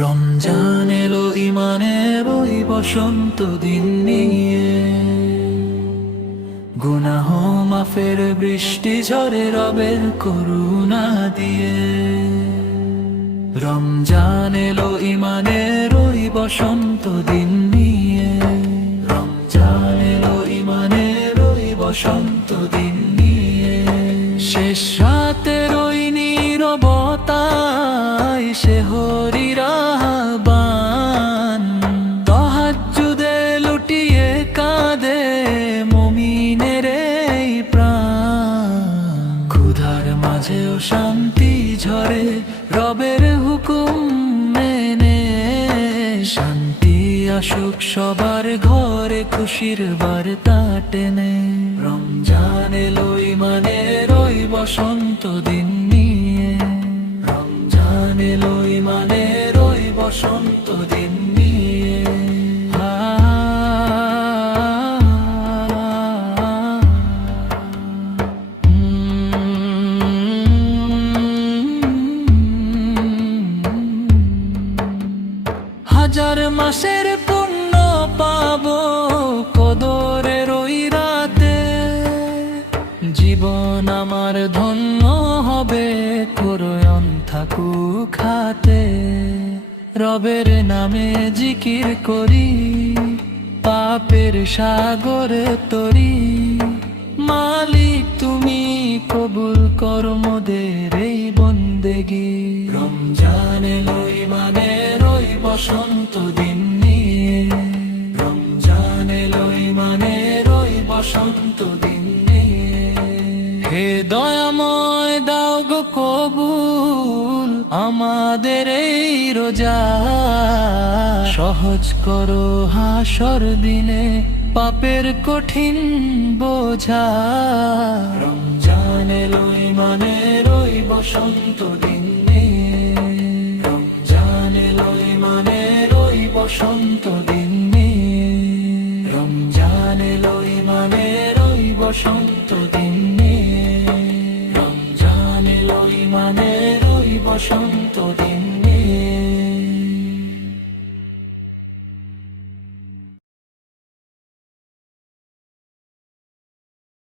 রমজান এলো ইমানের ওই বসন্ত দিন নিয়ে, গুনাহ মাফের বৃষ্টি ঝরে রবের করুণা দিয়ে। রমজান এলো ইমানের ওই বসন্ত দিন নিয়ে, রমজান এলো ইমানের ওই বসন্ত দিন নিয়ে। শেষ রাতের ওই নীরবতায় সে হরির আহ্বান, তাহাজ্জুদে লুটিয়ে কাঁদে মুমিনের এই প্রাণ। ক্ষুধার মাঝেও শান্তি ঝরে রবের হুকুম মেনে, শান্তি আসুক সবার ঘরে খুশির বার্তা টেনে। রমজান এলো ইমানের ওই বসন্ত দিন নিয়ে, রমজান এলো ইমানের ওই বসন্ত দিন নিয়ে। হাজার মাসের পুণ্য পাবো কদরের ওই রাতে, জীবন আমার ধন্য হবে করয়ন থাকুক হাতে। রবের নামে জিকির করি পাপের সাগরে তরি, মালিক তুমি কবুল কর মোদের এই বন্দেগি। রমজান এলো ইমানের ওই বসন্ত দিন নিয়ে, রমজান এলো ইমানের ওই বসন্ত দিন নিয়ে। হে দয়াময় দাও গো কবুল আমাদের এই রোজা, সহজ করো হাসর দিনে পাপের কঠিন বোঝা। রমজান এলো ইমানের ওই বসন্ত দিন নিয়ে, রমজান এলো ইমানের ওই বসন্ত দিন নিয়ে, রমজান এলো ইমানের ওই বসন্ত দিন নিয়ে, রমজান এলো ইমানের ওই বসন্ত দিন নিয়ে।